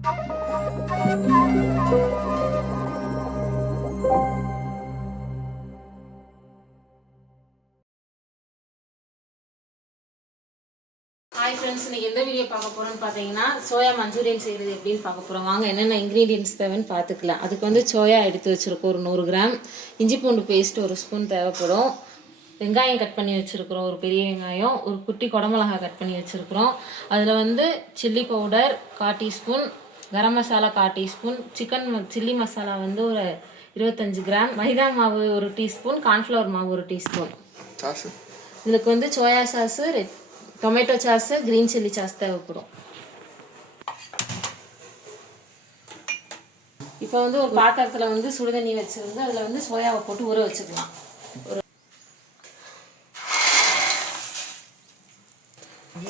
Hi friends இன்னைக்கு எந்த video பார்க்க போறோம்னு பார்த்தீங்கன்னா சோயா மஞ்சூரியன் செய்கிறது எப்படின்னு பார்க்க போகிறோம் வாங்க என்னென்ன இன்க்ரீடியன்ஸ் தேவைன்னு பார்த்துக்கலாம். அதுக்கு வந்து சோயா எடுத்து வச்சுருக்கோம் ஒரு நூறு கிராம். இஞ்சி பூண்டு பேஸ்ட் ஒரு ஸ்பூன் தேவைப்படும். வெங்காயம் கட் பண்ணி வச்சுருக்குறோம் ஒரு பெரிய வெங்காயம். ஒரு குட்டி குடமிளகா கட் பண்ணி வச்சுருக்குறோம். அதில் வந்து சில்லி பவுடர் கால் டீஸ்பூன் கரம் மசாலா கால் டீஸ்பூன் சிக்கன் சில்லி மசாலா வந்து ஒரு இருபத்தஞ்சு கிராம் மைதா மாவு ஒரு டீஸ்பூன் கார்ன்ஃப்ளவர் மாவு ஒரு டீஸ்பூன். இதுக்கு வந்து soya sauce red tomato sauce green chilli sauce தேவைப்படும். இப்போ வந்து ஒரு பாத்திரத்தில் வந்து சுடுதண்ணி வச்சிருந்து அதில் வந்து சோயாவை போட்டு ஊற வச்சுக்கலாம். ஒரு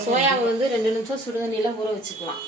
சோயாவை வந்து ரெண்டு நிமிஷம் சுடுதண்ணியில் ஊற வச்சுக்கலாம்.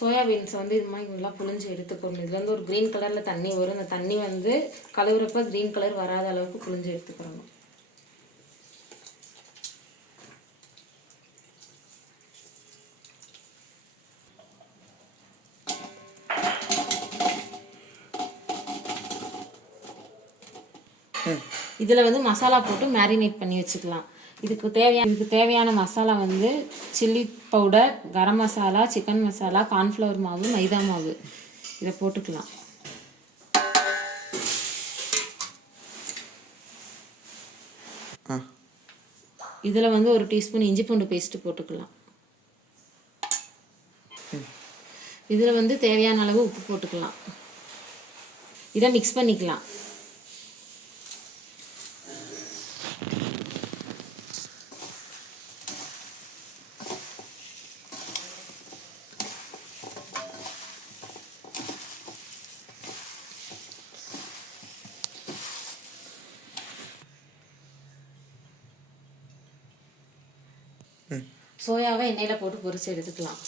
சோயாபீன்ஸ் வந்து இது மாதிரி நல்லா புழிஞ்சு எடுத்துக்கணும் இதுல இருந்து ஒரு க்ரீன் கலரில் தண்ணி வரும். அந்த தண்ணி வந்து கழுவுறப்ப க்ரீன் கலர் வராத அளவுக்கு புழிஞ்சு எடுத்துக்கிறணும் இதில் வந்து மசாலா போட்டு மேரினேட் பண்ணி வச்சுக்கலாம். இதுக்கு தேவையான இதுக்கு தேவையான மசாலா வந்து chilli powder garam masala chicken masala cornflour மாவு மைதா மாவு. இதை போட்டுக்கலாம். இதில் வந்து ஒரு டீஸ்பூன் இஞ்சி பூண்டு பேஸ்ட்டு போட்டுக்கலாம். இதில் வந்து தேவையான அளவு உப்பு போட்டுக்கலாம். இதை மிக்ஸ் பண்ணிக்கலாம். சோயாவை எண்ணெயில் போட்டு பொரிச்சு எடுத்துக்கலாம்.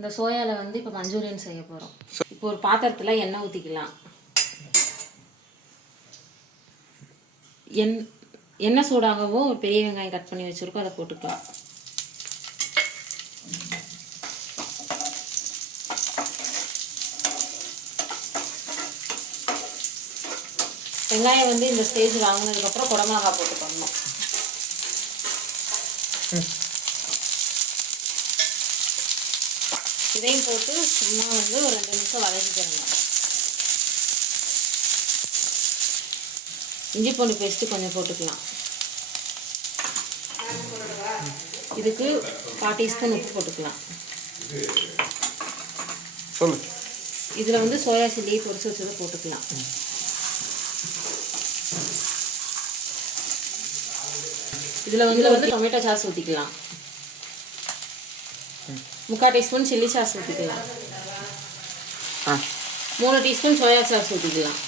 இந்த சோயாவில் வந்து இப்போ மஞ்சூரியன் செய்ய போகிறோம் இப்போ ஒரு பாத்திரத்தில் எண்ணெய் ஊற்றிக்கலாம் எண் எண்ணெய் சூடாகவும் ஒரு பெரிய வெங்காயம் கட் பண்ணி வச்சுருக்கோம் அதை போட்டுக்கலாம். வெங்காயம் வந்து இந்த ஸ்டேஜ் வாங்கினதுக்கப்புறம் குடமிளகா போட்டு பண்ணணும். இதையும் போட்டு சும்மா வந்து ஒரு ரெண்டு நிமிஷம் வதக்கிக்கிறணும் இஞ்சி பூண்டு பேஸ்ட்டு கொஞ்சம் போட்டுக்கலாம். இதுக்கு கால் டீஸ்பூன் உப்பு போட்டுக்கலாம். இதில் வந்து சோயா சில்லி பொரிச்சு வச்சதை போட்டுக்கலாம். இதில் வந்து வந்து டொமேட்டோ சாஸ் ஊற்றிக்கலாம் முக்கால் டீஸ்பூன் சில்லி சாஸ் ஊற்றிக்கலாம் ஆ மூணு டீஸ்பூன் சோயா சாஸ் ஊற்றிக்கலாம்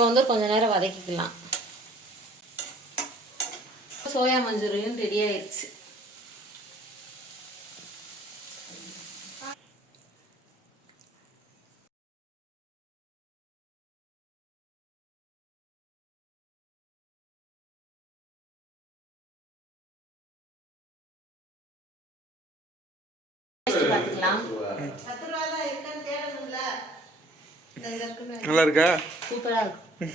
இப்போ வந்து கொஞ்ச நேரம் வதக்கிக்கலாம். சோயா மஞ்சூரியன் ரெடி ஆயிடுச்சு பார்த்துக்கலாம். நல்லா இருக்கா? சூப்பராக இருக்கும்